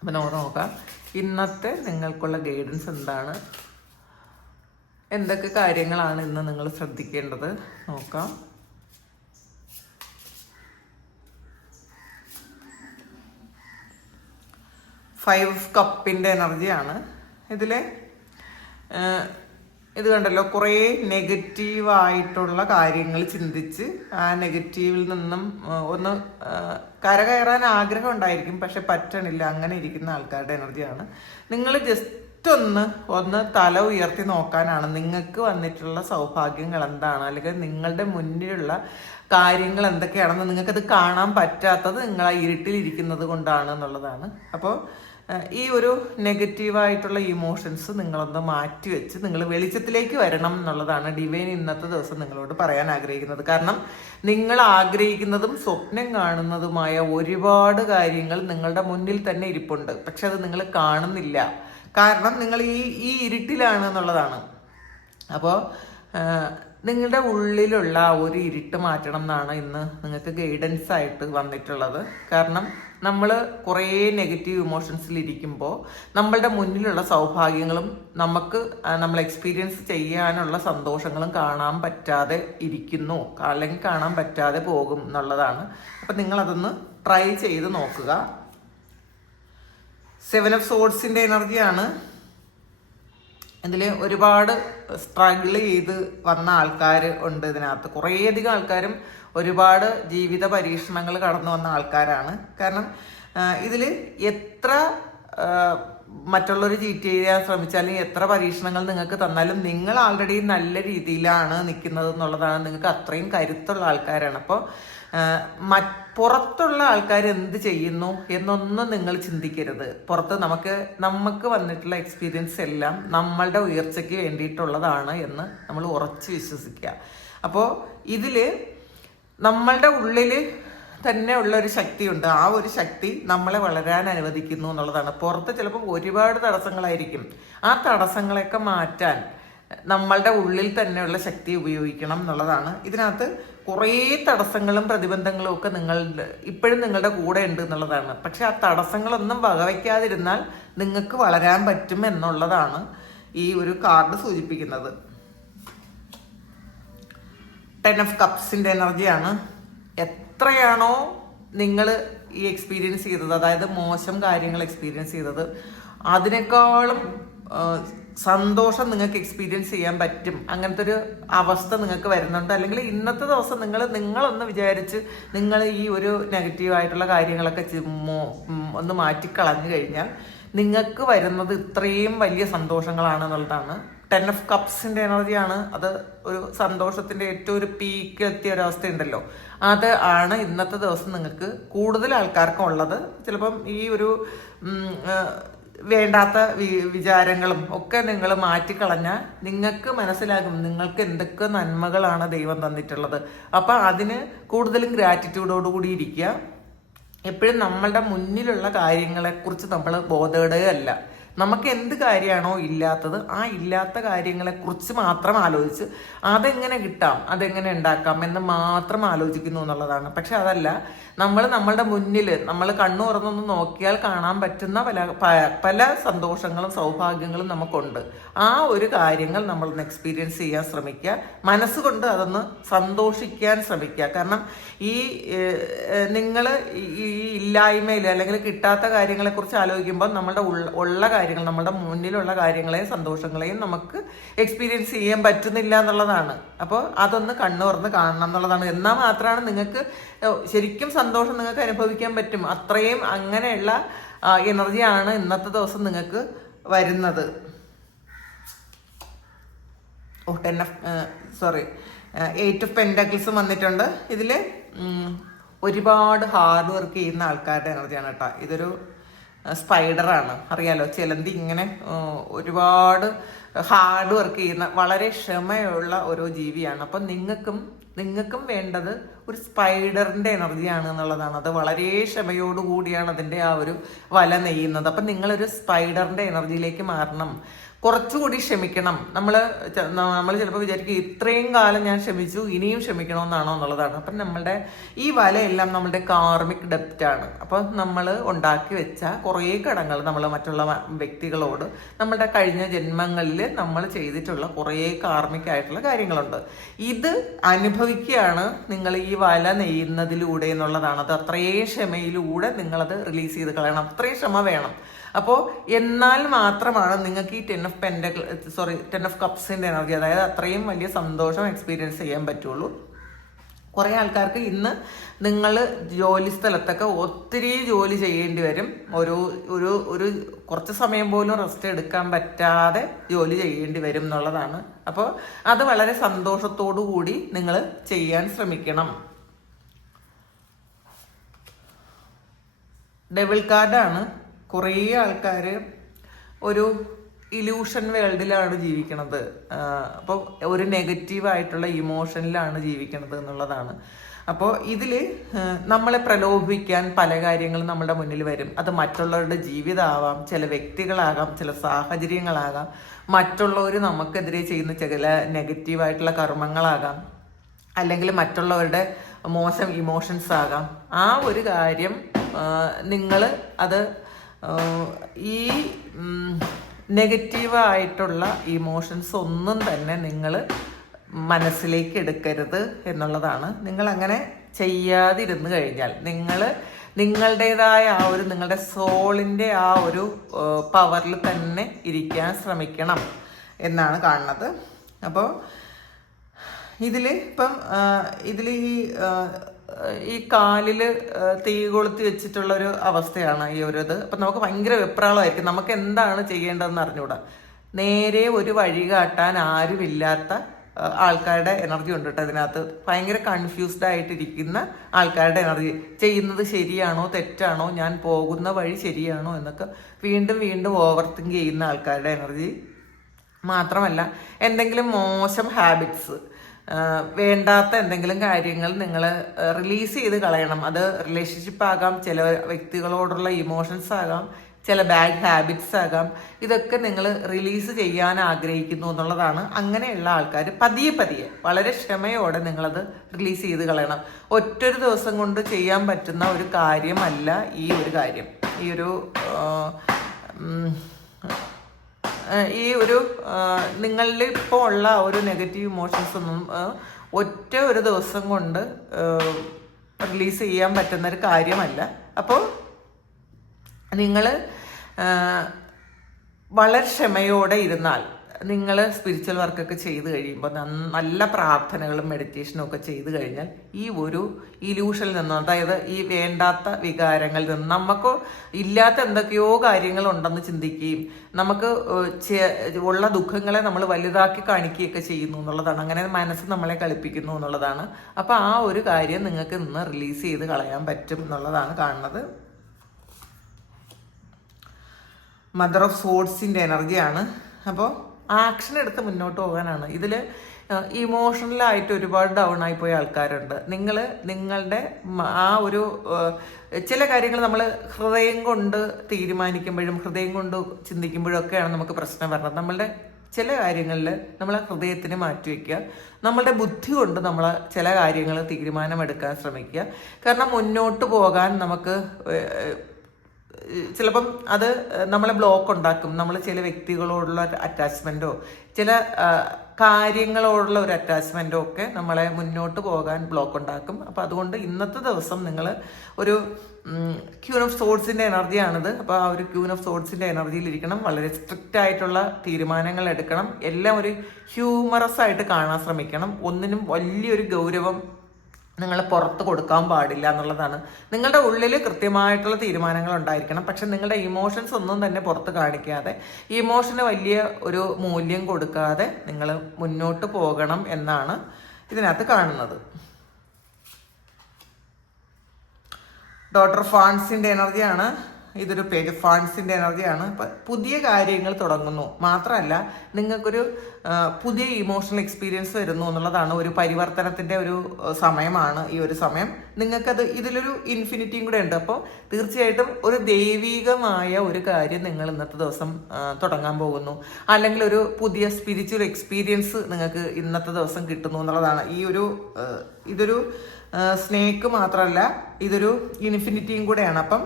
അപ്പം നമുക്ക് നോക്കാം. ഇന്നത്തെ നിങ്ങൾക്കുള്ള ഗൈഡൻസ് എന്താണ്? എന്തൊക്കെ കാര്യങ്ങളാണ് ഇന്ന് നിങ്ങൾ ശ്രദ്ധിക്കേണ്ടത്? നോക്കാം. ഫൈവ് കപ്പിന്റെ എനർജിയാണ് ഇതിൽ ഇത് കണ്ടല്ലോ കുറേ നെഗറ്റീവായിട്ടുള്ള കാര്യങ്ങൾ ചിന്തിച്ച് ആ നെഗറ്റീവിൽ നിന്നും ഒന്ന് കരകയറാൻ ആഗ്രഹം ഉണ്ടായിരിക്കും പക്ഷെ പറ്റണില്ല. അങ്ങനെ ഇരിക്കുന്ന ആൾക്കാരുടെ എനർജിയാണ്. നിങ്ങൾ ജസ്റ്റ് ഒന്ന് ഒന്ന് തല ഉയർത്തി നോക്കാനാണ്. നിങ്ങൾക്ക് വന്നിട്ടുള്ള സൗഭാഗ്യങ്ങൾ എന്താണ്? അല്ലെങ്കിൽ നിങ്ങളുടെ മുന്നിലുള്ള കാര്യങ്ങൾ എന്തൊക്കെയാണെന്ന് നിങ്ങൾക്കത് കാണാൻ പറ്റാത്തത് നിങ്ങൾ ആ ഇരുട്ടിലിരിക്കുന്നത് കൊണ്ടാണ് എന്നുള്ളതാണ്. അപ്പോൾ ഈ ഒരു നെഗറ്റീവായിട്ടുള്ള ഇമോഷൻസ് നിങ്ങളൊന്ന് മാറ്റി വെച്ച് നിങ്ങൾ വെളിച്ചത്തിലേക്ക് വരണം എന്നുള്ളതാണ് ഡിവൈൻ ഇന്നത്തെ ദിവസം നിങ്ങളോട് പറയാൻ ആഗ്രഹിക്കുന്നത്. കാരണം നിങ്ങൾ ആഗ്രഹിക്കുന്നതും സ്വപ്നം കാണുന്നതുമായ ഒരുപാട് കാര്യങ്ങൾ നിങ്ങളുടെ മുന്നിൽ തന്നെ ഇരിപ്പുണ്ട്. പക്ഷെ അത് നിങ്ങൾ കാണുന്നില്ല. കാരണം നിങ്ങൾ ഈ ഈ ഇരുട്ടിലാണ് എന്നുള്ളതാണ്. അപ്പോൾ നിങ്ങളുടെ ഉള്ളിലുള്ള ഒരു ഇരുട്ട് മാറ്റണം എന്നാണ് ഇന്ന് നിങ്ങൾക്ക് ഗൈഡൻസ് ആയിട്ട് വന്നിട്ടുള്ളത്. കാരണം നമ്മൾ കുറേ നെഗറ്റീവ് ഇമോഷൻസിൽ ഇരിക്കുമ്പോൾ നമ്മളുടെ മുന്നിലുള്ള സൗഭാഗ്യങ്ങളും നമുക്ക് നമ്മൾ എക്സ്പീരിയൻസ് ചെയ്യാനുള്ള സന്തോഷങ്ങളും കാണാൻ പറ്റാതെ ഇരിക്കുന്നു അല്ലെങ്കിൽ കാണാൻ പറ്റാതെ പോകും എന്നുള്ളതാണ്. അപ്പം നിങ്ങളതൊന്ന് ട്രൈ ചെയ്ത് നോക്കുക. സെവൻ ഓഫ് സോഡ്സിന്റെ എനർജിയാണ് ഇതിൽ ഒരുപാട് സ്ട്രഗിൾ ചെയ്ത് വന്ന ആൾക്കാർ ഉണ്ട് ഇതിനകത്ത്. കുറേയധികം ആൾക്കാരും ഒരുപാട് ജീവിത പരീക്ഷണങ്ങൾ കടന്നു വന്ന ആൾക്കാരാണ്. കാരണം ഇതിൽ എത്ര മറ്റുള്ളവർ ചീറ്റ് ചെയ്യാൻ ശ്രമിച്ചാലും എത്ര പരീക്ഷണങ്ങൾ നിങ്ങൾക്ക് തന്നാലും നിങ്ങൾ ആൾറെഡി നല്ല രീതിയിലാണ് നിൽക്കുന്നത് എന്നുള്ളതാണ് നിങ്ങൾക്ക് അത്രയും കരുത്തുള്ള ആൾക്കാരാണ്. അപ്പോൾ പുറത്തുള്ള ആൾക്കാർ എന്ത് ചെയ്യുന്നു എന്നൊന്നും നിങ്ങൾ ചിന്തിക്കരുത്. പുറത്ത് നമുക്ക് നമുക്ക് വന്നിട്ടുള്ള എക്സ്പീരിയൻസ് എല്ലാം നമ്മളുടെ ഉയർച്ചയ്ക്ക് വേണ്ടിയിട്ടുള്ളതാണ് എന്ന് നമ്മൾ ഉറച്ച് വിശ്വസിക്കുക. അപ്പോൾ ഇതിൽ നമ്മളുടെ ഉള്ളിൽ തന്നെ ഉള്ള ഒരു ശക്തിയുണ്ട്. ആ ഒരു ശക്തി നമ്മളെ വളരാൻ അനുവദിക്കുന്നു എന്നുള്ളതാണ്. പുറത്ത് ചിലപ്പോൾ ഒരുപാട് തടസ്സങ്ങളായിരിക്കും. ആ തടസ്സങ്ങളെയൊക്കെ മാറ്റാൻ നമ്മളുടെ ഉള്ളിൽ തന്നെയുള്ള ശക്തി ഉപയോഗിക്കണം എന്നുള്ളതാണ്. ഇതിനകത്ത് കുറേ തടസ്സങ്ങളും പ്രതിബന്ധങ്ങളും ഒക്കെ നിങ്ങൾ ഇപ്പോഴും നിങ്ങളുടെ കൂടെ ഉണ്ട് എന്നുള്ളതാണ്. പക്ഷെ ആ തടസ്സങ്ങളൊന്നും വകവയ്ക്കാതിരുന്നാൽ നിങ്ങൾക്ക് വളരാൻ പറ്റും എന്നുള്ളതാണ് ഈ ഒരു കാർഡ് സൂചിപ്പിക്കുന്നത്. ടെൻ ഓഫ് കപ്സിന്റെ എനർജിയാണ് എത്രയാണോ നിങ്ങൾ ഈ എക്സ്പീരിയൻസ് ചെയ്തത് അതായത് മോശം കാര്യങ്ങൾ എക്സ്പീരിയൻസ് ചെയ്തത് അതിനേക്കാളും സന്തോഷം നിങ്ങൾക്ക് എക്സ്പീരിയൻസ് ചെയ്യാൻ പറ്റും. അങ്ങനത്തെ ഒരു അവസ്ഥ നിങ്ങൾക്ക് വരുന്നുണ്ട്. അല്ലെങ്കിൽ ഇന്നത്തെ ദിവസം നിങ്ങൾ നിങ്ങളൊന്ന് വിചാരിച്ച് നിങ്ങൾ ഈ ഒരു നെഗറ്റീവ് ആയിട്ടുള്ള കാര്യങ്ങളൊക്കെ ഒന്ന് മാറ്റിക്കളഞ്ഞു കഴിഞ്ഞാൽ നിങ്ങൾക്ക് വരുന്നത് ഇത്രയും വലിയ സന്തോഷങ്ങളാണെന്നുള്ളതാണ്. ടെൻ ഓഫ് കപ്സിന്റെ എനർജിയാണ് അത് ഒരു സന്തോഷത്തിന്റെ ഏറ്റവും ഒരു പീക്ക് എത്തിയ ഒരവസ്ഥ ഉണ്ടല്ലോ അത് ആണ് ഇന്നത്തെ ദിവസം നിങ്ങൾക്ക് കൂടുതൽ ആൾക്കാർക്കും ഉള്ളത് ചിലപ്പം ഈ ഒരു വേണ്ടാത്ത വിചാരങ്ങളും ഒക്കെ നിങ്ങൾ മാറ്റിക്കളഞ്ഞാൽ നിങ്ങൾക്ക് മനസ്സിലാകും നിങ്ങൾക്ക് എന്തൊക്കെ നന്മകളാണ് ദൈവം തന്നിട്ടുള്ളത്. അപ്പം അതിന് കൂടുതലും ഗ്രാറ്റിറ്റ്യൂഡോടുകൂടി ഇരിക്കുക. എപ്പോഴും നമ്മളുടെ മുന്നിലുള്ള കാര്യങ്ങളെക്കുറിച്ച് നമ്മൾ ബോധേടുകയല്ല നമുക്ക് എന്ത് കാര്യമാണോ ഇല്ലാത്തത് ആ ഇല്ലാത്ത കാര്യങ്ങളെക്കുറിച്ച് മാത്രം ആലോചിച്ച് അതെങ്ങനെ കിട്ടാം അതെങ്ങനെ ഉണ്ടാക്കാം എന്ന് മാത്രം ആലോചിക്കുന്നു എന്നുള്ളതാണ്. പക്ഷെ അതല്ല നമ്മൾ നമ്മളുടെ മുന്നിൽ നമ്മൾ കണ്ണു തുറന്നൊന്ന് നോക്കിയാൽ കാണാൻ പറ്റുന്ന പല പല സന്തോഷങ്ങളും സൗഭാഗ്യങ്ങളും നമുക്കുണ്ട്. ആ ഒരു കാര്യങ്ങൾ നമ്മളൊന്ന് എക്സ്പീരിയൻസ് ചെയ്യാൻ ശ്രമിക്കുക. മനസ്സുകൊണ്ട് അതൊന്ന് സന്തോഷിക്കാൻ ശ്രമിക്കുക. കാരണം ഈ നിങ്ങൾ ഈ ഇല്ലായ്മയിൽ അല്ലെങ്കിൽ കിട്ടാത്ത കാര്യങ്ങളെക്കുറിച്ച് ആലോചിക്കുമ്പോൾ നമ്മുടെ ഉള്ള- ഉള്ള കാര്യങ്ങൾ നമ്മുടെ മുന്നിലുള്ള കാര്യങ്ങളെയും സന്തോഷങ്ങളെയും നമുക്ക് എക്സ്പീരിയൻസ് ചെയ്യാൻ പറ്റുന്നില്ല എന്നുള്ളതാണ്. അപ്പോൾ അതൊന്ന് കണ്ണു തുറന്ന് കാണണം എന്നുള്ളതാണ്. എന്നാൽ മാത്രമാണ് നിങ്ങൾക്ക് ശരിക്കും സന്തോഷം നിങ്ങൾക്ക് അനുഭവിക്കാൻ പറ്റും. അത്രയും അങ്ങനെയുള്ള എനർജിയാണ് ഇന്നത്തെ ദിവസം നിങ്ങൾക്ക് വരുന്നത്. ഓ ten of sorry eight of പെൻഡക്കിൾസും വന്നിട്ടുണ്ട്. ഇതിൽ ഒരുപാട് ഹാർഡ് വർക്ക് ചെയ്യുന്ന ആൾക്കാരുടെ എനർജിയാണ് കേട്ടോ. ഇതൊരു സ്പൈഡറാണ്. അറിയാലോ ചിലന്തി ഇങ്ങനെ ഒരുപാട് ഹാർഡ് വർക്ക് ചെയ്യുന്ന വളരെ ക്ഷമയുള്ള ഓരോ ജീവിയാണ്. അപ്പം നിങ്ങൾക്കും നിങ്ങൾക്കും വേണ്ടത് ഒരു സ്പൈഡറിന്റെ എനർജിയാണ് എന്നുള്ളതാണ്. അത് വളരെ ക്ഷമയോടുകൂടിയാണ് അതിന്റെ ആ ഒരു വല നെയ്യുന്നത്. അപ്പം നിങ്ങളൊരു സ്പൈഡറിന്റെ എനർജിയിലേക്ക് മാറണം. കുറച്ചുകൂടി ക്ഷമിക്കണം. നമ്മൾ നമ്മൾ ചിലപ്പോൾ വിചാരിക്കും ഇത്രയും കാലം ഞാൻ ക്ഷമിച്ചു ഇനിയും ക്ഷമിക്കണമെന്നാണോ എന്നുള്ളതാണ്. അപ്പം നമ്മളുടെ ഈ വലയെല്ലാം നമ്മളുടെ കാർമിക് ഡെപ്റ്റാണ് ആണ്. അപ്പം നമ്മൾ ഉണ്ടാക്കി വെച്ച കുറേ കടങ്ങൾ നമ്മൾ മറ്റുള്ള വ്യക്തികളോട് നമ്മളുടെ കഴിഞ്ഞ ജന്മങ്ങളിൽ നമ്മൾ ചെയ്തിട്ടുള്ള കുറേ കാർമിക് ആയിട്ടുള്ള കാര്യങ്ങളുണ്ട്. ഇത് അനുഭവിക്കുകയാണ് നിങ്ങൾ ഈ വല നെയ്യുന്നതിലൂടെ എന്നുള്ളതാണ്. അത് അത്രയും ക്ഷമയിലൂടെ നിങ്ങളത് റിലീസ് ചെയ്ത് കളയണം. അത്രയും ക്ഷമ വേണം. അപ്പോൾ എന്നാൽ മാത്രമാണ് നിങ്ങൾക്ക് ഈ ടെൻ ഓഫ് പെൻഡകൾ സോറി ടെൻ ഓഫ് കപ്സിന്റെ എനർജി അതായത് അത്രയും വലിയ സന്തോഷം എക്സ്പീരിയൻസ് ചെയ്യാൻ പറ്റുള്ളൂ. കുറേ ആൾക്കാർക്ക് ഇന്ന് നിങ്ങൾ ജോലി സ്ഥലത്തൊക്കെ ഒത്തിരി ജോലി ചെയ്യേണ്ടി വരും. ഒരു ഒരു ഒരു കുറച്ച് സമയം പോലും റെസ്റ്റ് എടുക്കാൻ പറ്റാതെ ജോലി ചെയ്യേണ്ടി വരും എന്നുള്ളതാണ്. അപ്പോൾ അത് വളരെ സന്തോഷത്തോടു കൂടി നിങ്ങൾ ചെയ്യാൻ ശ്രമിക്കണം. ഡെവിൾ കാർഡാണ് കുറേ ആൾക്കാർ ഒരു ഇലൂഷൻ വേൾഡിലാണ് ജീവിക്കണത്. അപ്പോൾ ഒരു നെഗറ്റീവായിട്ടുള്ള ഇമോഷനിലാണ് ജീവിക്കണത് എന്നുള്ളതാണ്. അപ്പോൾ ഇതിൽ നമ്മളെ പ്രലോഭിപ്പിക്കാൻ പല കാര്യങ്ങളും നമ്മുടെ മുന്നിൽ വരും. അത് മറ്റുള്ളവരുടെ ജീവിതമാവാം ചില വ്യക്തികളാകാം ചില സാഹചര്യങ്ങളാകാം. മറ്റുള്ളവർ നമുക്കെതിരെ ചെയ്യുന്ന ചില നെഗറ്റീവായിട്ടുള്ള കർമ്മങ്ങളാകാം. അല്ലെങ്കിൽ മറ്റുള്ളവരുടെ മോശം ഇമോഷൻസ് ആകാം. ആ ഒരു കാര്യം നിങ്ങൾ അത് ഈ നെഗറ്റീവായിട്ടുള്ള ഇമോഷൻസ് ഒന്നും തന്നെ നിങ്ങൾ മനസ്സിലേക്ക് എടുക്കരുത് എന്നുള്ളതാണ്. നിങ്ങൾ അങ്ങനെ ചെയ്യാതിരുന്നു കഴിഞ്ഞാൽ നിങ്ങൾ നിങ്ങളുടേതായ ആ ഒരു നിങ്ങളുടെ സോളിന്റെ ആ ഒരു പവറിൽ തന്നെ ഇരിക്കാൻ ശ്രമിക്കണം എന്നാണ് കാണുന്നത്. അപ്പോൾ ഇതിൽ ഇപ്പം ഇതിൽ ഈ ഈ കാലിൽ തീ കൊളുത്തി വെച്ചിട്ടുള്ള ഒരു അവസ്ഥയാണ് ഈ ഒരു ഇത്. അപ്പം നമുക്ക് ഭയങ്കര വെപ്രാളമായിരിക്കും. നമുക്ക് എന്താണ് ചെയ്യേണ്ടതെന്ന് അറിഞ്ഞുകൂടാ നേരെ ഒരു വഴി കാട്ടാൻ ആരുമില്ലാത്ത ആൾക്കാരുടെ എനർജി ഉണ്ട് കേട്ടോ അതിനകത്ത് ഭയങ്കര കൺഫ്യൂസ്ഡ് ആയിട്ടിരിക്കുന്ന ആൾക്കാരുടെ എനർജി. ചെയ്യുന്നത് ശരിയാണോ തെറ്റാണോ ഞാൻ പോകുന്ന വഴി ശരിയാണോ എന്നൊക്കെ വീണ്ടും വീണ്ടും ഓവർ തിങ്ക് ചെയ്യുന്ന ആൾക്കാരുടെ എനർജി മാത്രമല്ല എന്തെങ്കിലും മോശം ഹാബിറ്റ്സ് വേണ്ടാത്ത എന്തെങ്കിലും കാര്യങ്ങൾ നിങ്ങൾ റിലീസ് ചെയ്ത് കളയണം. അത് റിലേഷൻഷിപ്പ് ആകാം ചില വ്യക്തികളോടുള്ള ഇമോഷൻസ് ആകാം ചില ബാഡ് ഹാബിറ്റ്സ് ആകാം. ഇതൊക്കെ നിങ്ങൾ റിലീസ് ചെയ്യാൻ ആഗ്രഹിക്കുന്നു എന്നുള്ളതാണ് അങ്ങനെയുള്ള ആൾക്കാർ പതിയെ പതിയെ. വളരെ ക്ഷമയോടെ നിങ്ങളത് റിലീസ് ചെയ്ത് കളയണം. ഒറ്റൊരു ദിവസം കൊണ്ട് ചെയ്യാൻ പറ്റുന്ന ഒരു കാര്യമല്ല ഈ ഒരു കാര്യം. ഈ ഒരു ഈ ഒരു നിങ്ങളിൽ ഇപ്പോൾ ഉള്ള ഒരു നെഗറ്റീവ് ഇമോഷൻസ് ഒന്നും ഒറ്റ ഒരു ദിവസം കൊണ്ട് റിലീസ് ചെയ്യാൻ പറ്റുന്ന ഒരു കാര്യമല്ല. അപ്പോൾ നിങ്ങൾ വളരെ ക്ഷമയോടെ ഇരുന്നാൽ നിങ്ങൾ സ്പിരിച്വൽ വർക്കൊക്കെ ചെയ്ത് കഴിയുമ്പോൾ നല്ല പ്രാർത്ഥനകളും മെഡിറ്റേഷനും ഒക്കെ ചെയ്ത് കഴിഞ്ഞാൽ ഈ ഒരു ഇലൂഷനിൽ നിന്ന് അതായത് ഈ വേണ്ടാത്ത വികാരങ്ങളിൽ നിന്ന് നമുക്ക് ഇല്ലാത്ത എന്തൊക്കെയോ കാര്യങ്ങളുണ്ടെന്ന് ചിന്തിക്കുകയും നമുക്ക് ഉള്ള ദുഃഖങ്ങളെ നമ്മൾ വലുതാക്കി കാണിക്കുകയൊക്കെ ചെയ്യുന്നു എന്നുള്ളതാണ്. അങ്ങനെ മനസ്സ് നമ്മളെ കളിപ്പിക്കുന്നു എന്നുള്ളതാണ്. അപ്പോൾ ആ ഒരു കാര്യം നിങ്ങൾക്ക് നിന്ന് റിലീസ് ചെയ്ത് കളയാൻ പറ്റും എന്നുള്ളതാണ് കാണുന്നത്. മദർ ഓഫ് സോഡ്സിന്റെ എനർജിയാണ് അപ്പോൾ ആക്ഷൻ എടുത്ത് മുന്നോട്ട് പോകാനാണ്. ഇതിൽ ഇമോഷണലായിട്ട് ഒരുപാട് ഡൗൺ ആയിപ്പോയ ആൾക്കാരുണ്ട്. നിങ്ങൾ നിങ്ങളുടെ ആ ഒരു ചില കാര്യങ്ങൾ നമ്മൾ ഹൃദയം കൊണ്ട് തീരുമാനിക്കുമ്പോഴും ഹൃദയം കൊണ്ട് ചിന്തിക്കുമ്പോഴും ഒക്കെയാണ് നമുക്ക് പ്രശ്നം വരുന്നത് നമ്മളുടെ ചില കാര്യങ്ങളിൽ നമ്മളെ ഹൃദയത്തിന് മാറ്റിവെക്കുക നമ്മളുടെ ബുദ്ധി കൊണ്ട് നമ്മൾ ചില കാര്യങ്ങൾ തീരുമാനമെടുക്കാൻ ശ്രമിക്കുക. കാരണം മുന്നോട്ട് പോകാൻ നമുക്ക് ചിലപ്പം അത് നമ്മളെ ബ്ലോക്ക് ഉണ്ടാക്കും. നമ്മൾ ചില വ്യക്തികളോടുള്ള അറ്റാച്ച്മെന്റോ ചില കാര്യങ്ങളോടുള്ള ഒരു അറ്റാച്ച്മെന്റോ ഒക്കെ നമ്മളെ മുന്നോട്ട് പോകാൻ ബ്ലോക്ക് ഉണ്ടാക്കും. അപ്പോൾ അതുകൊണ്ട് ഇന്നത്തെ ദിവസം നിങ്ങൾ ഒരു ക്യൂൻ ഓഫ് സോഡ്സിന്റെ എനർജിയാണിത്. അപ്പോൾ ആ ഒരു ക്യൂൻ ഓഫ് സോഡ്സിന്റെ എനർജിയിൽ ഇരിക്കണം. വളരെ സ്ട്രിക്റ്റ് ആയിട്ടുള്ള തീരുമാനങ്ങൾ എടുക്കണം. എല്ലാം ഒരു ഹ്യൂമറസ് ആയിട്ട് കാണാൻ ശ്രമിക്കണം. ഒന്നിനും വലിയൊരു ഗൗരവം നിങ്ങൾ പുറത്ത് കൊടുക്കാൻ പാടില്ല എന്നുള്ളതാണ്. നിങ്ങളുടെ ഉള്ളിൽ കൃത്യമായിട്ടുള്ള തീരുമാനങ്ങൾ ഉണ്ടായിരിക്കണം. പക്ഷെ നിങ്ങളുടെ ഇമോഷൻസ് ഒന്നും തന്നെ പുറത്ത് കാണിക്കാതെ ഇമോഷന് വലിയ ഒരു മൂല്യം കൊടുക്കാതെ നിങ്ങൾ മുന്നോട്ട് പോകണം എന്നാണ് ഇതിനകത്ത് കാണുന്നത്. ഡോക്ടർ ഫാൻസിന്റെ എനർജിയാണ് ഇതൊരു പേജ് ഫണ്ട്സിന്റെ എനർജിയാണ് അപ്പൊ പുതിയ കാര്യങ്ങൾ തുടങ്ങുന്നു. മാത്രമല്ല നിങ്ങൾക്കൊരു പുതിയ ഇമോഷണൽ എക്സ്പീരിയൻസ് വരുന്നു എന്നുള്ളതാണ് ഒരു പരിവർത്തനത്തിന്റെ ഒരു സമയമാണ് ഈ ഒരു സമയം. നിങ്ങൾക്കത് ഇതിലൊരു ഇൻഫിനിറ്റിയും കൂടെ ഉണ്ട്. അപ്പോൾ തീർച്ചയായിട്ടും ഒരു ദൈവികമായ ഒരു കാര്യം നിങ്ങൾ ഇന്നത്തെ ദിവസം തുടങ്ങാൻ പോകുന്നു. അല്ലെങ്കിൽ ഒരു പുതിയ സ്പിരിച്വൽ എക്സ്പീരിയൻസ് നിങ്ങൾക്ക് ഇന്നത്തെ ദിവസം കിട്ടുന്നു എന്നുള്ളതാണ് ഈ ഒരു ഇതൊരു സ്നേക്ക് മാത്രമല്ല ഇതൊരു ഇൻഫിനിറ്റിയും കൂടെയാണ്. അപ്പം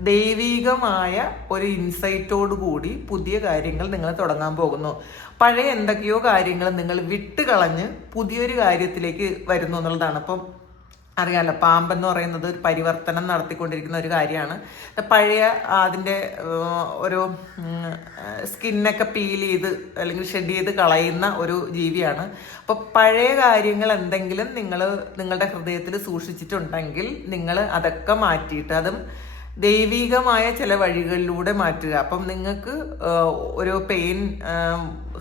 ദൈവീകമായ ഒരു ഇൻസൈറ്റോട് കൂടി പുതിയ കാര്യങ്ങൾ നിങ്ങൾ തുടങ്ങാൻ പോകുന്നു. പഴയ എന്തൊക്കെയോ കാര്യങ്ങൾ നിങ്ങൾ വിട്ടുകളഞ്ഞ് പുതിയൊരു കാര്യത്തിലേക്ക് വരുന്നു എന്നുള്ളതാണ്. അപ്പം അറിയാലോ പാമ്പെന്ന് പറയുന്നത് ഒരു പരിവർത്തനം നടത്തിക്കൊണ്ടിരിക്കുന്ന ഒരു കാര്യമാണ്. പഴയ അതിന്റെ ഒരു സ്കിന്നൊക്കെ പീൽ ചെയ്ത് അല്ലെങ്കിൽ ഷെഡ് ചെയ്ത് കളയുന്ന ഒരു ജീവിയാണ്. അപ്പോൾ പഴയ കാര്യങ്ങൾ എന്തെങ്കിലും നിങ്ങൾ നിങ്ങളുടെ ഹൃദയത്തിൽ സൂക്ഷിച്ചിട്ടുണ്ടെങ്കിൽ നിങ്ങൾ അതൊക്കെ മാറ്റിയിട്ട് അതും ദൈവികമായ ചില വഴികളിലൂടെ മാറ്റുക. അപ്പം നിങ്ങൾക്ക് ഒരു പെയിൻ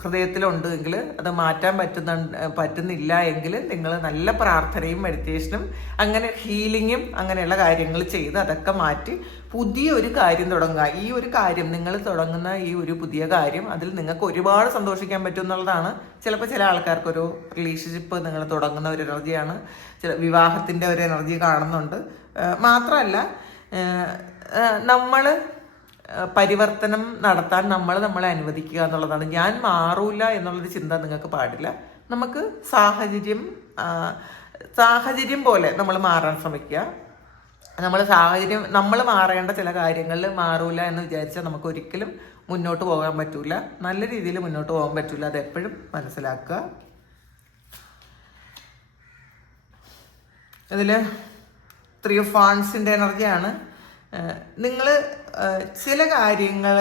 ഹൃദയത്തിലുണ്ട് എങ്കിൽ അത് മാറ്റാൻ പറ്റുന്ന പറ്റുന്നില്ല എങ്കിൽ നിങ്ങൾ നല്ല പ്രാർത്ഥനയും മെഡിറ്റേഷനും അങ്ങനെ ഹീലിങ്ങും അങ്ങനെയുള്ള കാര്യങ്ങൾ ചെയ്ത് അതൊക്കെ മാറ്റി പുതിയ ഒരു കാര്യം തുടങ്ങുക. ഈ ഒരു കാര്യം നിങ്ങൾ തുടങ്ങുന്ന ഈ ഒരു പുതിയ കാര്യം അതിൽ നിങ്ങൾക്ക് ഒരുപാട് സന്തോഷിക്കാൻ പറ്റും എന്നുള്ളതാണ്. ചിലപ്പോൾ ചില ആൾക്കാർക്ക് ഒരു റിലേഷൻഷിപ്പ് നിങ്ങൾ തുടങ്ങുന്ന ഒരു എനർജിയാണ്. ചില വിവാഹത്തിന്റെ ഒരു എനർജി കാണുന്നുണ്ട്. മാത്രമല്ല നമ്മൾ പരിവർത്തനം നടത്താൻ നമ്മൾ നമ്മളെ അനുവദിക്കുക എന്നുള്ളതാണ്. ഞാൻ മാറൂല എന്നുള്ളൊരു ചിന്ത നിങ്ങൾക്ക് പാടില്ല. നമുക്ക് സാഹചര്യം സാഹചര്യം പോലെ നമ്മൾ മാറാൻ ശ്രമിക്കുക. നമ്മൾ സാഹചര്യം നമ്മൾ മാറേണ്ട ചില കാര്യങ്ങളിൽ മാറൂല എന്ന് വിചാരിച്ചാൽ നമുക്ക് ഒരിക്കലും മുന്നോട്ട് പോകാൻ പറ്റില്ല നല്ല രീതിയിൽ മുന്നോട്ട് പോകാൻ പറ്റില്ല അത് എപ്പോഴും മനസ്സിലാക്കുക. ഇതിൽ ത്രീ ഓഫ് ഫാൺസിന്റെ എനർജിയാണ് നിങ്ങൾ ചില കാര്യങ്ങൾ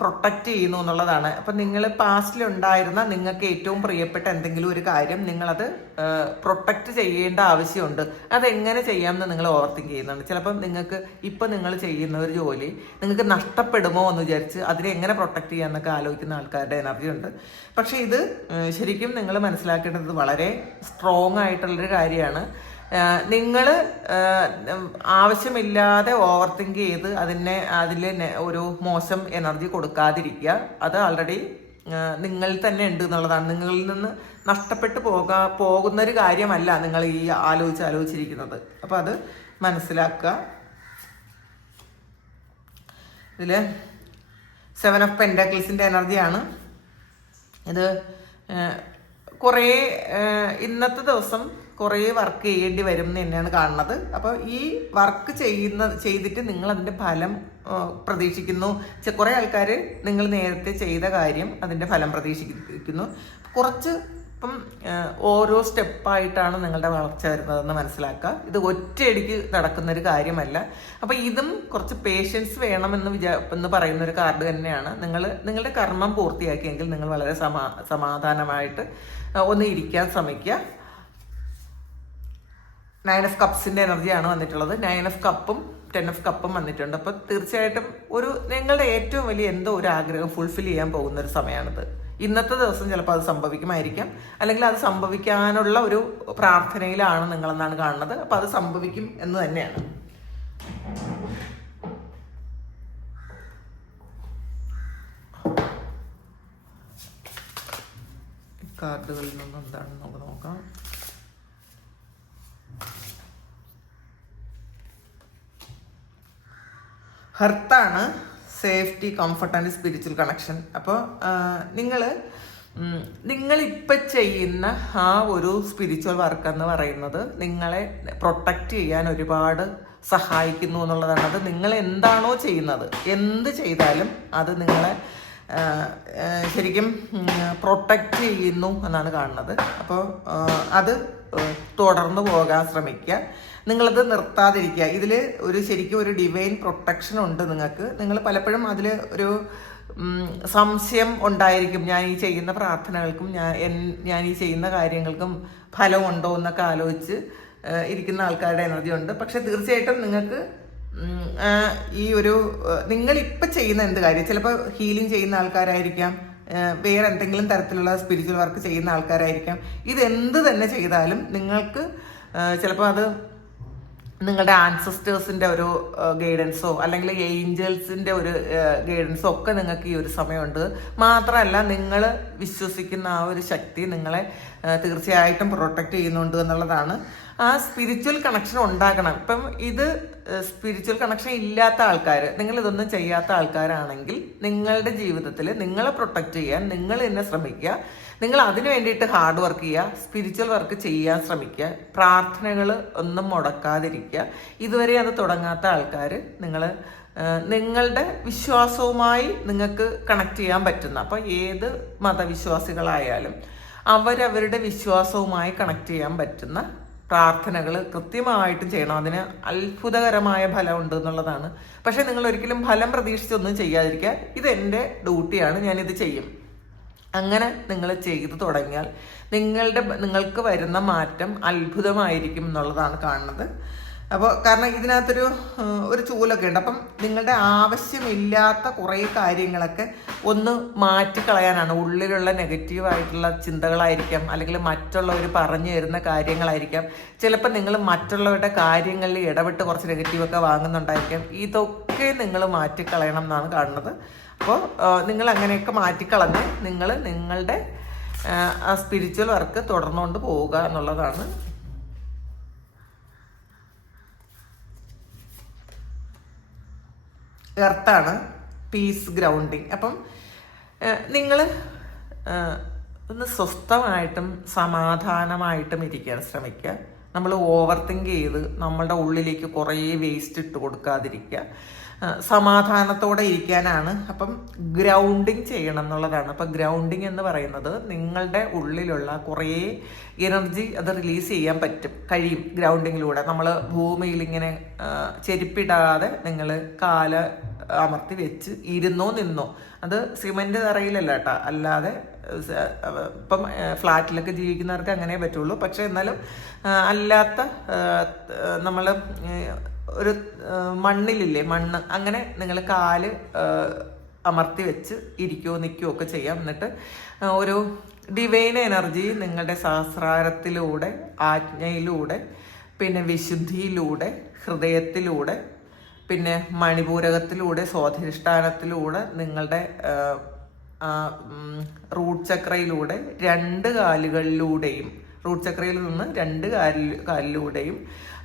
പ്രൊട്ടക്റ്റ് ചെയ്യുന്നു എന്നുള്ളതാണ്. അപ്പം നിങ്ങൾ പാസ്റ്റിലുണ്ടായിരുന്ന നിങ്ങൾക്ക് ഏറ്റവും പ്രിയപ്പെട്ട എന്തെങ്കിലും ഒരു കാര്യം നിങ്ങളത് പ്രൊട്ടക്റ്റ് ചെയ്യേണ്ട ആവശ്യമുണ്ട്. അതെങ്ങനെ ചെയ്യാമെന്ന് നിങ്ങൾ ഓവർ തിങ്ക് ചെയ്യുന്നുണ്ട്. ചിലപ്പം നിങ്ങൾക്ക് ഇപ്പം നിങ്ങൾ ചെയ്യുന്ന ഒരു ജോലി നിങ്ങൾക്ക് നഷ്ടപ്പെടുമോ എന്ന് വിചാരിച്ച് അതിനെ എങ്ങനെ പ്രൊട്ടക്റ്റ് ചെയ്യാമെന്നൊക്കെ ആലോചിക്കുന്ന ആൾക്കാരുടെ എനർജി ഉണ്ട്. പക്ഷേ ഇത് ശരിക്കും നിങ്ങൾ മനസ്സിലാക്കേണ്ടത് വളരെ സ്ട്രോങ് ആയിട്ടുള്ളൊരു കാര്യമാണ്. നിങ്ങൾ ആവശ്യമില്ലാതെ ഓവർ തിങ്ക് ചെയ്ത് അതിനെ അതിൽ ഒരു മോശം എനർജി കൊടുക്കാതിരിക്കുക. അത് ആൾറെഡി നിങ്ങൾ തന്നെ ഉണ്ട് എന്നുള്ളതാണ്. നിങ്ങളിൽ നിന്ന് നഷ്ടപ്പെട്ടു പോകാ പോകുന്നൊരു കാര്യമല്ല നിങ്ങൾ ഈ ആലോചിച്ച് ആലോചിച്ചിരിക്കുന്നത്. അപ്പോൾ അത് മനസ്സിലാക്കുക. ഇതിൽ സെവൻ ഓഫ് പെൻഡാക്കിൾസിന്റെ എനർജിയാണ് ഇത് കുറേ ഇന്നത്തെ ദിവസം കുറേ വർക്ക് ചെയ്യേണ്ടി വരും എന്ന് തന്നെയാണ് കാണുന്നത്. അപ്പോൾ ഈ വർക്ക് ചെയ്യുന്ന ചെയ്തിട്ട് നിങ്ങൾ അതിന്റെ ഫലം പ്രതീക്ഷിക്കുന്നു. കുറേ ആൾക്കാർ നിങ്ങൾ നേരത്തെ ചെയ്ത കാര്യം അതിന്റെ ഫലം പ്രതീക്ഷിക്കുന്നു. കുറച്ച് ഇപ്പം ഓരോ സ്റ്റെപ്പായിട്ടാണ് നിങ്ങളുടെ വളർച്ച വരുന്നതെന്ന് മനസ്സിലാക്കുക. ഇത് ഒറ്റയടിക്ക് നടക്കുന്ന ഒരു കാര്യമല്ല. അപ്പോൾ ഇതും കുറച്ച് പേഷ്യൻസ് വേണമെന്ന് വിചാ എന്ന് പറയുന്ന ഒരു കാർഡ് തന്നെയാണ്. നിങ്ങൾ നിങ്ങളുടെ കർമ്മം പൂർത്തിയാക്കിയെങ്കിൽ നിങ്ങൾ വളരെ സമാ സമാധാനമായിട്ട് ഒന്ന് ഇരിക്കാൻ ശ്രമിക്കുക. നയൻ ഓഫ് കപ്സിന്റെ എനർജിയാണ് വന്നിട്ടുള്ളത്. നയൻ ഓഫ് കപ്പും ടെൻ ഓഫ് കപ്പും വന്നിട്ടുണ്ട്. അപ്പോൾ തീർച്ചയായിട്ടും ഒരു നിങ്ങളുടെ ഏറ്റവും വലിയ എന്തോ ഒരു ആഗ്രഹം ഫുൾഫിൽ ചെയ്യാൻ പോകുന്ന ഒരു സമയമാണിത് ഇന്നത്തെ ദിവസം ചിലപ്പോൾ അത് സംഭവിക്കുമായിരിക്കാം. അല്ലെങ്കിൽ അത് സംഭവിക്കാനുള്ള ഒരു പ്രാർത്ഥനയിലാണ് നിങ്ങളെന്നാണ് കാണുന്നത്. അപ്പോൾ അത് സംഭവിക്കും എന്ന് തന്നെയാണ്. കാർഡുകളിൽ നിന്നും എന്താണെന്ന് നമുക്ക് നോക്കാം. ഹെർത്താണ് safety comfort and spiritual connection അപ്പോൾ നിങ്ങൾ ഇപ്പം ചെയ്യുന്ന ആ ഒരു സ്പിരിച്വൽ വർക്ക് എന്ന് പറയുന്നത് നിങ്ങളെ പ്രൊട്ടക്റ്റ് ചെയ്യാൻ ഒരുപാട് സഹായിക്കുന്നു എന്നുള്ളതാണ്. അത് നിങ്ങൾ എന്താണോ ചെയ്യുന്നത് എന്ത് ചെയ്താലും അത് നിങ്ങളെ ശരിക്കും പ്രൊട്ടക്റ്റ് ചെയ്യുന്നു എന്നാണ് കാണുന്നത്. അപ്പോൾ അത് തുടർന്ന് പോകാൻ ശ്രമിക്കുക. നിങ്ങളത് നിർത്താതിരിക്കുക. ഇതിൽ ഒരു ശരിക്കും ഒരു ഡിവൈൻ പ്രൊട്ടക്ഷൻ ഉണ്ട് നിങ്ങൾക്ക്. നിങ്ങൾ പലപ്പോഴും അതിൽ ഒരു സംശയം ഉണ്ടായിരിക്കും. ഞാൻ ഈ ചെയ്യുന്ന പ്രാർത്ഥനകൾക്കും ഞാൻ ഞാൻ ഈ ചെയ്യുന്ന കാര്യങ്ങൾക്കും ഫലമുണ്ടോ എന്നൊക്കെ ആലോചിച്ച് ഇരിക്കുന്ന ആൾക്കാരുടെ എനർജി ഉണ്ട്. പക്ഷെ തീർച്ചയായിട്ടും നിങ്ങൾക്ക് ഈ ഒരു നിങ്ങളിപ്പോൾ ചെയ്യുന്ന എന്ത് കാര്യം? ചിലപ്പോൾ ഹീലിംഗ് ചെയ്യുന്ന ആൾക്കാരായിരിക്കാം. വേറെ എന്തെങ്കിലും തരത്തിലുള്ള സ്പിരിച്വൽ വർക്ക് ചെയ്യുന്ന ആൾക്കാരായിരിക്കാം. ഇതെന്ത് തന്നെ ചെയ്താലും നിങ്ങൾക്ക് ചിലപ്പോൾ അത് നിങ്ങളുടെ ആൻസസ്റ്റേഴ്സിന്റെ ഒരു ഗൈഡൻസോ അല്ലെങ്കിൽ ഏഞ്ചൽസിന്റെ ഒരു ഗൈഡൻസോ ഒക്കെ നിങ്ങൾക്ക് ഈ ഒരു സമയമുണ്ട്. മാത്രമല്ല നിങ്ങൾ വിശ്വസിക്കുന്ന ആ ഒരു ശക്തി നിങ്ങളെ തീർച്ചയായിട്ടും പ്രൊട്ടക്റ്റ് ചെയ്യുന്നുണ്ട് എന്നുള്ളതാണ്. ആ സ്പിരിച്വൽ കണക്ഷൻ ഉണ്ടാക്കണം. ഇപ്പം ഇത് സ്പിരിച്വൽ കണക്ഷൻ ഇല്ലാത്ത ആൾക്കാർ നിങ്ങൾ ഇതൊന്നും ചെയ്യാത്ത ആൾക്കാരാണെങ്കിൽ നിങ്ങളുടെ ജീവിതത്തിൽ നിങ്ങളെ പ്രൊട്ടക്റ്റ് ചെയ്യാൻ നിങ്ങൾ തന്നെ ശ്രമിക്കുക. നിങ്ങൾ അതിനു വേണ്ടിയിട്ട് ഹാർഡ് വർക്ക് ചെയ്യുക സ്പിരിച്വൽ വർക്ക് ചെയ്യാൻ ശ്രമിക്കുക. പ്രാർത്ഥനകൾ ഒന്നും മുടക്കാതിരിക്കുക. ഇതുവരെ അത് തുടങ്ങാത്ത ആൾക്കാർ നിങ്ങൾ നിങ്ങളുടെ വിശ്വാസവുമായി നിങ്ങൾക്ക് കണക്ട് ചെയ്യാൻ പറ്റുന്ന അപ്പോൾ ഏത് മതവിശ്വാസികളായാലും അവരവരുടെ വിശ്വാസവുമായി കണക്ട് ചെയ്യാൻ പറ്റുന്ന പ്രാർത്ഥനകൾ കൃത്യമായിട്ട് ചെയ്യണം. അതിന് അത്ഭുതകരമായ ഫലം ഉണ്ട് എന്നുള്ളതാണ്. പക്ഷെ നിങ്ങൾ ഒരിക്കലും ഫലം പ്രതീക്ഷിച്ചൊന്നും ചെയ്യാതിരിക്കുക. ഇത് എന്റെ ഡ്യൂട്ടിയാണ് ഞാൻ ഇത് ചെയ്യും. അങ്ങനെ നിങ്ങൾ ചെയ്തു തുടങ്ങിയാൽ നിങ്ങളുടെ നിങ്ങൾക്ക് വരുന്ന മാറ്റം അത്ഭുതമായിരിക്കും എന്നുള്ളതാണ് കാണുന്നത്. അപ്പോൾ കാരണം ഇതിനകത്തൊരു ഒരു ചൂലൊക്കെ ഉണ്ട്. അപ്പം നിങ്ങളുടെ ആവശ്യമില്ലാത്ത കുറേ കാര്യങ്ങളൊക്കെ ഒന്ന് മാറ്റിക്കളയാനാണ്. ഉള്ളിലുള്ള നെഗറ്റീവായിട്ടുള്ള ചിന്തകളായിരിക്കാം അല്ലെങ്കിൽ മറ്റുള്ളവർ പറഞ്ഞു തരുന്ന കാര്യങ്ങളായിരിക്കാം. ചിലപ്പോൾ നിങ്ങൾ മറ്റുള്ളവരുടെ കാര്യങ്ങളിൽ ഇടപെട്ട് കുറച്ച് നെഗറ്റീവൊക്കെ വാങ്ങുന്നുണ്ടായിരിക്കാം. ഇതൊക്കെ നിങ്ങൾ മാറ്റിക്കളയണം എന്നാണ് കാണുന്നത്. അപ്പോൾ നിങ്ങൾ അങ്ങനെയൊക്കെ മാറ്റിക്കളഞ്ഞ് നിങ്ങൾ നിങ്ങളുടെ സ്പിരിച്വൽ വർക്ക് തുടർന്നുകൊണ്ട് പോവുക എന്നുള്ളതാണ് എർത്താണ് പീസ് ഗ്രൗണ്ടിങ്. അപ്പം നിങ്ങൾ ഒന്ന് സ്വസ്ഥമായിട്ടും സമാധാനമായിട്ടും ഇരിക്കാൻ ശ്രമിക്കുക. നമ്മൾ ഓവർ തിങ്ക് ചെയ്ത് നമ്മളുടെ ഉള്ളിലേക്ക് കുറേ വേസ്റ്റ് ഇട്ട് കൊടുക്കാതിരിക്കുക. സമാധാനത്തോടെ ഇരിക്കാനാണ്. അപ്പം ഗ്രൗണ്ടിങ് ചെയ്യണം എന്നുള്ളതാണ്. അപ്പം ഗ്രൗണ്ടിങ് എന്ന് പറയുന്നത് നിങ്ങളുടെ ഉള്ളിലുള്ള കുറേ എനർജി അത് റിലീസ് ചെയ്യാൻ പറ്റും. കഴിയും ഗ്രൗണ്ടിങ്ങിലൂടെ. നമ്മൾ ഭൂമിയിൽ ഇങ്ങനെ ചെരുപ്പിടാതെ നിങ്ങൾ കാല അമർത്തി വെച്ച് ഇരുന്നോ നിന്നോ. അത് സിമെന്റ് തറയിലല്ല കേട്ടോ. അല്ലാതെ ഇപ്പം ഫ്ലാറ്റിലൊക്കെ ജീവിക്കുന്നവർക്ക് അങ്ങനെ പറ്റുള്ളൂ. പക്ഷെ എന്നാലും അല്ലാത്ത നമ്മൾ ഒരു മണ്ണിലില്ലേ മണ്ണ് അങ്ങനെ നിങ്ങൾ കാൽ അമർത്തി വെച്ച് ഇരിക്കുകയോ നിൽക്കുകയോ ഒക്കെ ചെയ്യാം. എന്നിട്ട് ഒരു ഡിവൈൻ എനർജി നിങ്ങളുടെ സഹസ്രാരത്തിലൂടെ ആജ്ഞയിലൂടെ പിന്നെ വിശുദ്ധിയിലൂടെ ഹൃദയത്തിലൂടെ പിന്നെ മണിപൂരകത്തിലൂടെ സ്വാധിഷ്ഠാനത്തിലൂടെ നിങ്ങളുടെ റൂട്ട് ചക്രയിലൂടെ രണ്ട് കാലുകളിലൂടെയും റൂട്ട് ചക്രയിൽ നിന്ന് രണ്ട് കാലിലൂടെയും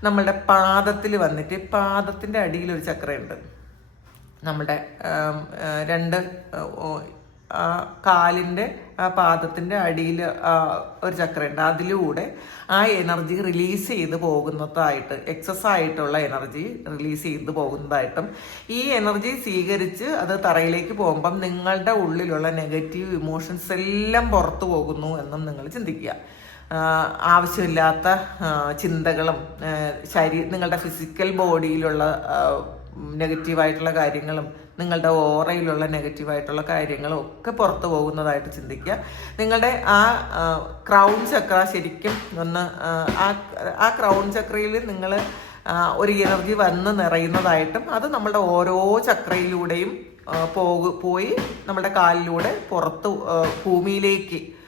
നമ്മളുടെ പാദത്തിൽ വന്നിട്ട് പാദത്തിന്റെ അടിയിൽ ഒരു ചക്രയുണ്ട്. നമ്മുടെ രണ്ട് ആ, കാലിന്റെ ആ പാദത്തിന്റെ അടിയിൽ ഒരു ചക്രയുണ്ട്. അതിലൂടെ ആ എനർജി റിലീസ് ചെയ്ത് പോകുന്നതായിട്ട് എക്സസ് ആയിട്ടുള്ള എനർജി റിലീസ് ചെയ്ത് പോകുന്നതായിട്ടും ഈ എനർജി സ്വീകരിച്ച് അത് തറയിലേക്ക് പോകുമ്പം നിങ്ങളുടെ ഉള്ളിലുള്ള നെഗറ്റീവ് ഇമോഷൻസ് എല്ലാം പുറത്തു പോകുന്നു എന്നും നിങ്ങൾ ചിന്തിക്കുക. ആവശ്യമില്ലാത്ത ചിന്തകളും ശരീ നിങ്ങളുടെ ഫിസിക്കൽ ബോഡിയിലുള്ള നെഗറ്റീവായിട്ടുള്ള കാര്യങ്ങളും നിങ്ങളുടെ ഓറയിലുള്ള നെഗറ്റീവായിട്ടുള്ള കാര്യങ്ങളും ഒക്കെ പുറത്തു പോകുന്നതായിട്ട് ചിന്തിക്കുക. നിങ്ങളുടെ ആ ക്രൗൺ ചക്ര ശരിക്കും ഒന്ന് ആ ക്രൗൺ ചക്രയിൽ നിങ്ങൾ ഒരു എനർജി വന്ന് നിറയുന്നതായിട്ടും അത് നമ്മുടെ ഓരോ ചക്രയിലൂടെയും പോയി നമ്മുടെ കാലിലൂടെ പുറത്ത് ഭൂമിയിലേക്ക്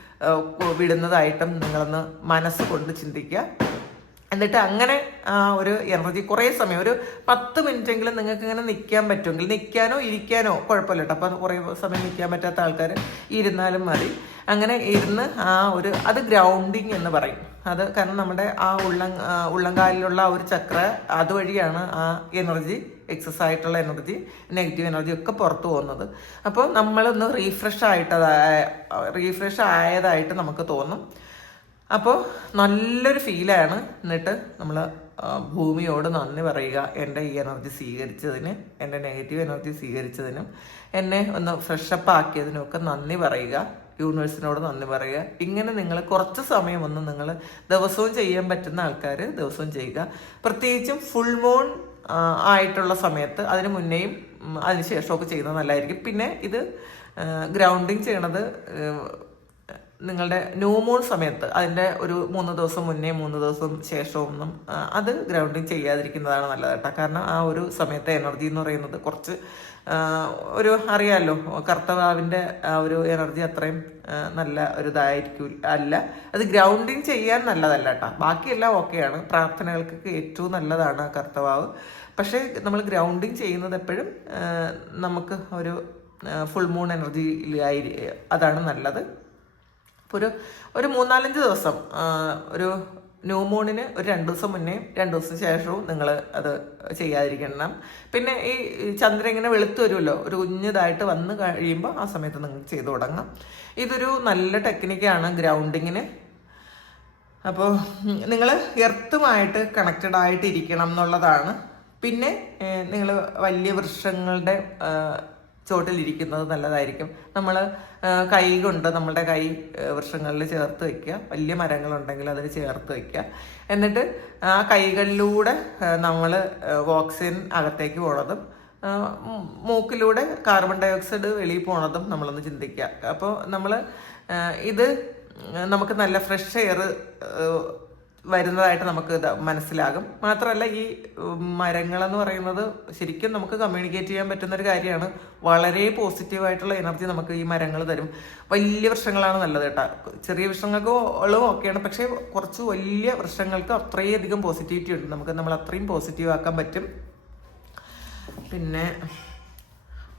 വിടുന്നതായിട്ടും നിങ്ങളൊന്ന് മനസ്സ് കൊണ്ട് ചിന്തിക്കുക. എന്നിട്ട് അങ്ങനെ ഒരു എനർജി കുറേ സമയം ഒരു പത്ത് മിനിറ്റെങ്കിലും നിങ്ങൾക്ക് ഇങ്ങനെ നിൽക്കാൻ പറ്റുമെങ്കിൽ നിൽക്കാനോ ഇരിക്കാനോ കുഴപ്പമില്ല കേട്ടോ. അപ്പം കുറേ സമയം നിൽക്കാൻ പറ്റാത്ത ആൾക്കാർ ഇരുന്നാലും മതി. അങ്ങനെ ഇരുന്ന് ആ ഒരു അത് ഗ്രൗണ്ടിങ് എന്ന് പറയും. അത് കാരണം നമ്മുടെ ആ ഉള്ള ഉള്ളങ്കാലിലുള്ള ആ ഒരു ചക്ര അതുവഴിയാണ് ആ എനർജി എക്സസ് ആയിട്ടുള്ള എനർജി നെഗറ്റീവ് എനർജി ഒക്കെ പുറത്തു പോകുന്നത്. അപ്പോൾ നമ്മളൊന്ന് റീഫ്രഷ് ആയിട്ട് റീഫ്രഷ് ആയതായിട്ട് നമുക്ക് തോന്നും. അപ്പോൾ നല്ലൊരു ഫീലാണ് എന്നിട്ട് നമ്മൾ ഭൂമിയോട് നന്ദി പറയുക എന്റെ ഈ എനർജി സ്വീകരിച്ചതിന് എന്റെ നെഗറ്റീവ് എനർജി സ്വീകരിച്ചതിനും എന്നെ ഒന്ന് ഫ്രഷപ്പ് ആക്കിയതിനുമൊക്കെ നന്ദി പറയുക യൂണിവേഴ്സിനോട് നന്ദി പറയുക. ഇങ്ങനെ നിങ്ങൾ കുറച്ച് സമയം ഒന്ന് നിങ്ങൾ ദിവസവും ചെയ്യാൻ പറ്റുന്ന ആൾക്കാർ ദിവസവും ചെയ്യുക. പ്രത്യേകിച്ചും ഫുൾ മൂൺ ആയിട്ടുള്ള സമയത്ത് അതിന് മുന്നേയും ഉം, അതിന് ശേഷമൊക്കെ ചെയ്യുന്നത് നല്ലതായിരിക്കും. പിന്നെ ഇത് ഗ്രൗണ്ടിങ് ചെയ്യണത് നിങ്ങളുടെ ന്യൂമൂൺ സമയത്ത് അതിന്റെ ഒരു മൂന്ന് ദിവസം മുന്നേ മൂന്ന് ദിവസം ശേഷമൊന്നും അത് ഗ്രൗണ്ടിങ് ചെയ്യാതിരിക്കുന്നതാണ് നല്ലത് കേട്ടോ കാരണം ആ ഒരു സമയത്തെ എനർജി എന്ന് പറയുന്നത് കുറച്ച് ഒരു അറിയാമല്ലോ കർത്തവാവിന്റെ ആ ഒരു എനർജി അത്രയും നല്ല ഒരു ഇതായിരിക്കും അല്ല. അത് ഗ്രൗണ്ടിങ് ചെയ്യാൻ നല്ലതല്ല കേട്ടോ ബാക്കിയെല്ലാം ഓക്കെയാണ്. പ്രാർത്ഥനകൾക്കൊക്കെ ഏറ്റവും നല്ലതാണ് കർത്തവാവ് പക്ഷേ നമ്മൾ ഗ്രൗണ്ടിങ് ചെയ്യുന്നത് എപ്പോഴും നമുക്ക് ഒരു ഫുൾ മൂൺ എനർജി ആയി അതാണ് നല്ലത്. അപ്പോൾ ഒരു ഒരു മൂന്നാലഞ്ച് ദിവസം ഒരു ന്യൂ മൂണിന് ഒരു രണ്ട് ദിവസം മുന്നേ രണ്ട് ദിവസം ശേഷവും നിങ്ങൾ അത് ചെയ്യാതിരിക്കണം. പിന്നെ ഈ ചന്ദ്രൻ ഇങ്ങനെ വെളുത്ത് വരുമല്ലോ ഒരു കുഞ്ഞിതായിട്ട് വന്ന് കഴിയുമ്പോൾ ആ സമയത്ത് നിങ്ങൾ ചെയ്തു തുടങ്ങാം. ഇതൊരു നല്ല ടെക്നിക്കാണ് ഗ്രൗണ്ടിങ്ങിന് അപ്പോൾ നിങ്ങൾ എർത്തുമായിട്ട് കണക്റ്റഡ് ആയിട്ട് ഇരിക്കണം എന്നുള്ളതാണ്. പിന്നെ നിങ്ങൾ വലിയ വൃക്ഷങ്ങളുടെ ചോട്ടിലിരിക്കുന്നത് നല്ലതായിരിക്കും. നമ്മൾ കൈ കൊണ്ട് നമ്മളുടെ കൈ വൃക്ഷങ്ങളിൽ ചേർത്ത് വയ്ക്കുക വലിയ മരങ്ങളുണ്ടെങ്കിൽ അതിൽ ചേർത്ത് വയ്ക്കുക എന്നിട്ട് ആ കൈകളിലൂടെ നമ്മൾ ഓക്സിജൻ അകത്തേക്ക് പോണതും മൂക്കിലൂടെ കാർബൺ ഡൈ ഓക്സൈഡ് വെളിയിൽ പോണതും നമ്മളൊന്ന് ചിന്തിക്കുക. അപ്പോൾ നമ്മൾ ഇത് നമുക്ക് നല്ല ഫ്രഷ് എയർ വരുന്നതായിട്ട് നമുക്ക് മനസ്സിലാകും. മാത്രമല്ല ഈ മരങ്ങളെന്ന് പറയുന്നത് ശരിക്കും നമുക്ക് കമ്മ്യൂണിക്കേറ്റ് ചെയ്യാൻ പറ്റുന്ന ഒരു കാര്യമാണ്. വളരെ പോസിറ്റീവായിട്ടുള്ള എനർജി നമുക്ക് ഈ മരങ്ങൾ തരും. വലിയ വൃക്ഷങ്ങളാണ് നല്ലത് കേട്ടോ. ചെറിയ വൃക്ഷങ്ങൾക്ക് ഉള്ളതും ഒക്കെയാണ്. പക്ഷേ കുറച്ച് വലിയ വൃക്ഷങ്ങൾക്ക് അത്രയധികം പോസിറ്റിവിറ്റി ഉണ്ട്. നമുക്ക് നമ്മൾ അത്രയും പോസിറ്റീവ് ആക്കാൻ പറ്റും. പിന്നെ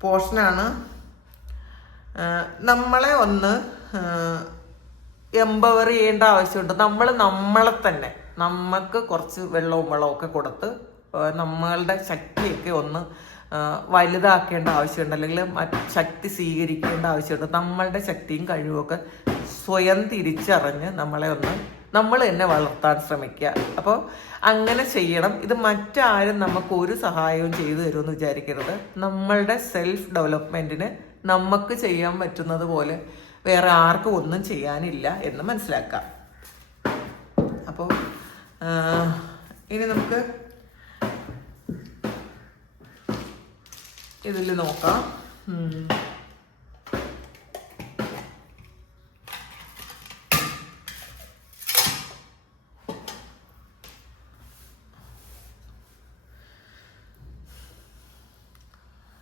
പോഷനാണ്. നമ്മളെ ഒന്ന് എംപവർ ചെയ്യേണ്ട ആവശ്യമുണ്ട്. നമ്മൾ നമ്മളെ തന്നെ. നമുക്ക് കുറച്ച് വെള്ളവും ഒക്കെ കൊടുത്ത് നമ്മളുടെ ശക്തിയൊക്കെ ഒന്ന് വലുതാക്കേണ്ട ആവശ്യമുണ്ട്. അല്ലെങ്കിൽ ശക്തി സ്വീകരിക്കേണ്ട ആവശ്യമുണ്ട്. നമ്മളുടെ ശക്തിയും കഴിവുമൊക്കെ സ്വയം തിരിച്ചറിഞ്ഞ് നമ്മളെ ഒന്ന് നമ്മൾ തന്നെ വളർത്താൻ ശ്രമിക്കുക. അപ്പോൾ അങ്ങനെ ചെയ്യണം. ഇത് മറ്റാരും നമുക്ക് ഒരു സഹായവും ചെയ്തു തരുമെന്ന് വിചാരിക്കരുത്. നമ്മളുടെ സെൽഫ് ഡെവലപ്മെന്റിന് നമുക്ക് ചെയ്യാൻ പറ്റുന്നത് പോലെ വേറെ ആർക്കും ഒന്നും ചെയ്യാനില്ല എന്ന് മനസ്സിലാക്കാം അപ്പോൾ ഇനി നമുക്ക് ഇതിൽ നോക്കാം.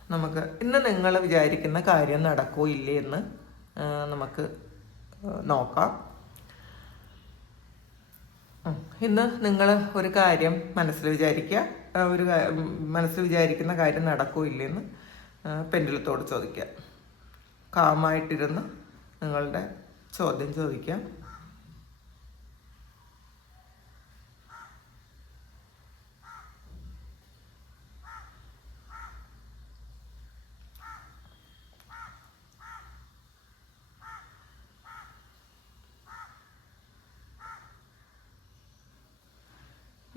നമുക്ക് ഇന്ന് നിങ്ങൾ വിചാരിക്കുന്ന കാര്യം നടക്കൂ ഇല്ലേ എന്ന് നമുക്ക് നോക്കാം. ഇന്ന് നിങ്ങൾ ഒരു കാര്യം മനസ്സിൽ വിചാരിക്കുക. ഒരു മനസ്സിൽ വിചാരിക്കുന്ന കാര്യം നടക്കോ ഇല്ലെന്ന് പെൻഡിലത്തോട് ചോദിക്കുക. കാമായിട്ടിരുന്ന് നിങ്ങളുടെ ചോദ്യം ചോദിക്കാം.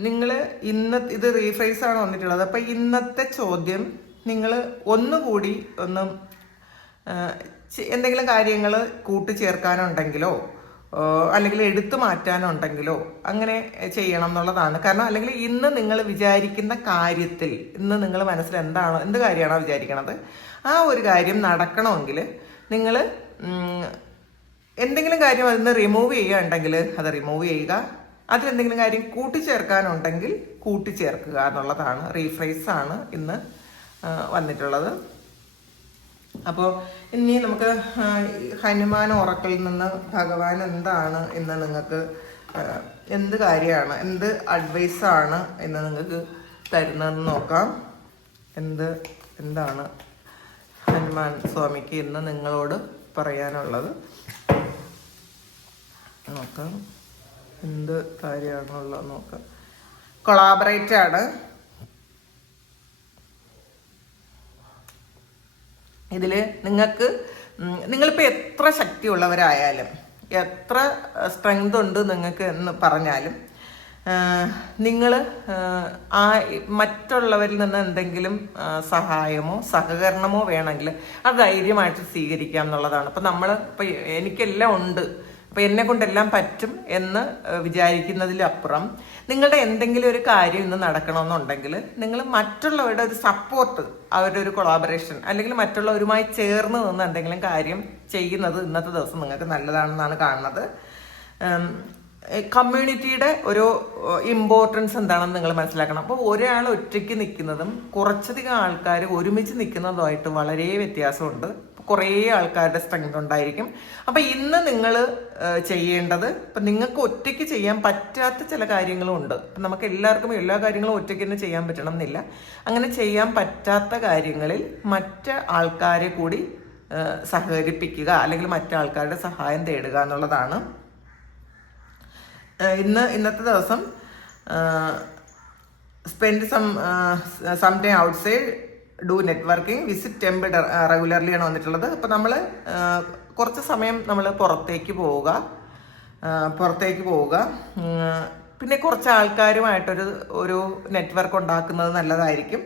നിങ്ങൾ ഇന്ന ഇത് റീഫ്രൈസ് ആണ് വന്നിട്ടുള്ളത്. അപ്പം ഇന്നത്തെ ചോദ്യം നിങ്ങൾ ഒന്നുകൂടി ഒന്ന് എന്തെങ്കിലും കാര്യങ്ങൾ കൂട്ടിച്ചേർക്കാനുണ്ടെങ്കിലോ അല്ലെങ്കിൽ എടുത്തു മാറ്റാനുണ്ടെങ്കിലോ അങ്ങനെ ചെയ്യണം എന്നുള്ളതാണ്. കാരണം അല്ലെങ്കിൽ ഇന്ന് നിങ്ങൾ വിചാരിക്കുന്ന കാര്യത്തിൽ ഇന്ന് നിങ്ങൾ മനസ്സിൽ എന്താണോ എന്ത് കാര്യമാണോ വിചാരിക്കണത് ആ ഒരു കാര്യം നടക്കണമെങ്കിൽ നിങ്ങൾ എന്തെങ്കിലും കാര്യം അതിൽ നിന്ന് റിമൂവ് ചെയ്യുകയുണ്ടെങ്കിൽ അത് റിമൂവ് ചെയ്യുക. അതിലെന്തെങ്കിലും കാര്യം കൂട്ടിച്ചേർക്കാനുണ്ടെങ്കിൽ കൂട്ടിച്ചേർക്കുക എന്നുള്ളതാണ്. റീഫ്രൈസ് ആണ് ഇന്ന് വന്നിട്ടുള്ളത്. അപ്പോൾ ഇനി നമുക്ക് ഹനുമാൻ ഉറക്കിൽ നിന്ന് ഭഗവാൻ എന്താണ് എന്ന് നിങ്ങൾക്ക് എന്ത് കാര്യമാണ് എന്ത് അഡ്വൈസാണ് എന്ന് നിങ്ങൾക്ക് തരുന്നതെന്ന് നോക്കാം. എന്ത് എന്താണ് ഹനുമാൻ സ്വാമിക്ക് ഇന്ന് നിങ്ങളോട് പറയാനുള്ളത്? നോക്കാം. എന്ത് കാര്യമാണുള്ളത് നോക്കാം. കൊളാബറേറ്റ് ആണ്. ഇതിൽ നിങ്ങൾക്ക് നിങ്ങളിപ്പോൾ എത്ര ശക്തിയുള്ളവരായാലും എത്ര സ്ട്രെങ്ത് ഉണ്ട് നിങ്ങൾക്ക് എന്ന് പറഞ്ഞാലും നിങ്ങൾ ആ മറ്റുള്ളവരിൽ നിന്ന് എന്തെങ്കിലും സഹായമോ സഹകരണമോ വേണമെങ്കിൽ അത് ധൈര്യമായിട്ട് സ്വീകരിക്കാം എന്നുള്ളതാണ്. അപ്പം നമ്മൾ ഇപ്പം എനിക്കെല്ലാം ഉണ്ട്. അപ്പോൾ എന്നെ കൊണ്ടെല്ലാം പറ്റും എന്ന് വിചാരിക്കുന്നതിലപ്പുറം നിങ്ങളുടെ എന്തെങ്കിലും ഒരു കാര്യം ഇന്ന് നടക്കണമെന്നുണ്ടെങ്കിൽ നിങ്ങൾ മറ്റുള്ളവരുടെ ഒരു സപ്പോർട്ട് അവരുടെ ഒരു കൊളാബറേഷൻ അല്ലെങ്കിൽ മറ്റുള്ളവരുമായി ചേർന്ന് നിന്ന് എന്തെങ്കിലും കാര്യം ചെയ്യുന്നത് ഇന്നത്തെ ദിവസം നിങ്ങൾക്ക് നല്ലതാണെന്നാണ് കാണുന്നത്. കമ്മ്യൂണിറ്റിയുടെ ഒരു ഇമ്പോർട്ടൻസ് എന്താണെന്ന് നിങ്ങൾ മനസ്സിലാക്കണം. അപ്പോൾ ഒരാൾ ഒറ്റയ്ക്ക് നിൽക്കുന്നതും കുറച്ചധികം ആൾക്കാർ ഒരുമിച്ച് നിൽക്കുന്നതുമായിട്ട് വളരെ വ്യത്യാസമുണ്ട്. കുറേ ആൾക്കാരുടെ സ്ട്രെങ്ത് ഉണ്ടായിരിക്കും. അപ്പം ഇന്ന് നിങ്ങൾ ചെയ്യേണ്ടത് ഇപ്പം നിങ്ങൾക്ക് ഒറ്റയ്ക്ക് ചെയ്യാൻ പറ്റാത്ത ചില കാര്യങ്ങളും ഉണ്ട്. ഇപ്പം നമുക്ക് എല്ലാവർക്കും എല്ലാ കാര്യങ്ങളും ഒറ്റയ്ക്ക് തന്നെ ചെയ്യാൻ പറ്റണം എന്നില്ല അങ്ങനെ ചെയ്യാൻ പറ്റാത്ത കാര്യങ്ങളിൽ മറ്റ് ആൾക്കാരെ കൂടി സഹകരിപ്പിക്കുക അല്ലെങ്കിൽ മറ്റാൾക്കാരുടെ സഹായം തേടുക എന്നുള്ളതാണ്. ഇന്ന് ഇന്നത്തെ ദിവസം spend some some time outside do networking visit temple regularly ആണ് വന്നിട്ടുള്ളത്. അപ്പോൾ നമ്മൾ കുറച്ച് സമയം നമ്മൾ പുറത്തേക്ക് പോവുക. പുറത്തേക്ക് പോവുക. പിന്നെ കുറച്ച് ആൾക്കാരുമായിട്ടൊരു ഒരു നെറ്റ്വർക്ക് ഉണ്ടാക്കുന്നത് നല്ലതായിരിക്കും.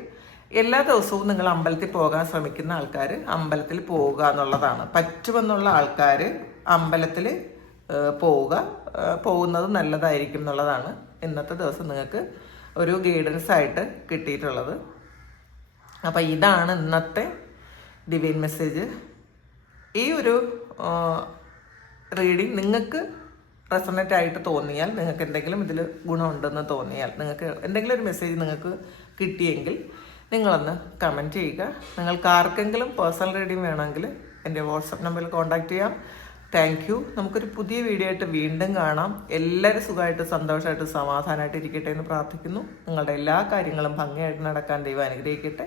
എല്ലാ ദിവസവും നിങ്ങൾ അമ്പലത്തിൽ പോകാൻ ശ്രമിക്കുന്ന ആൾക്കാർ അമ്പലത്തിൽ പോവുക എന്നുള്ളതാണ്. പറ്റുമെന്നുള്ള ആൾക്കാർ അമ്പലത്തിൽ പോവുക. പോകുന്നത് നല്ലതായിരിക്കും എന്നുള്ളതാണ് ഇന്നത്തെ ദിവസം നിങ്ങൾക്ക് ഒരു ഗൈഡൻസ് ആയിട്ട് കിട്ടിയിട്ടുള്ളത്. അപ്പം ഇതാണ് ഇന്നത്തെ ഡിവൈൻ മെസ്സേജ് ഈ ഒരു റീഡിങ് നിങ്ങൾക്ക് റെസണേറ്റ് ആയിട്ട് തോന്നിയാൽ നിങ്ങൾക്ക് എന്തെങ്കിലും ഇതിൽ ഗുണമുണ്ടെന്ന് തോന്നിയാൽ നിങ്ങൾക്ക് എന്തെങ്കിലും ഒരു മെസ്സേജ് നിങ്ങൾക്ക് കിട്ടിയെങ്കിൽ നിങ്ങളൊന്ന് കമന്റ് ചെയ്യുക. നിങ്ങൾക്ക് ആർക്കെങ്കിലും പേഴ്സണൽ റീഡിങ് വേണമെങ്കിൽ എന്റെ വാട്സപ്പ് നമ്പറിൽ കോൺടാക്റ്റ് ചെയ്യാം. താങ്ക് യു നമുക്കൊരു പുതിയ വീഡിയോ ആയിട്ട് വീണ്ടും കാണാം. എല്ലാവരും സുഖമായിട്ട് സന്തോഷമായിട്ട് സമാധാനമായിട്ട് ഇരിക്കട്ടെ എന്ന് പ്രാർത്ഥിക്കുന്നു. നിങ്ങളുടെ എല്ലാ കാര്യങ്ങളും ഭംഗിയായിട്ട് നടക്കാൻ ദൈവം അനുഗ്രഹിക്കട്ടെ.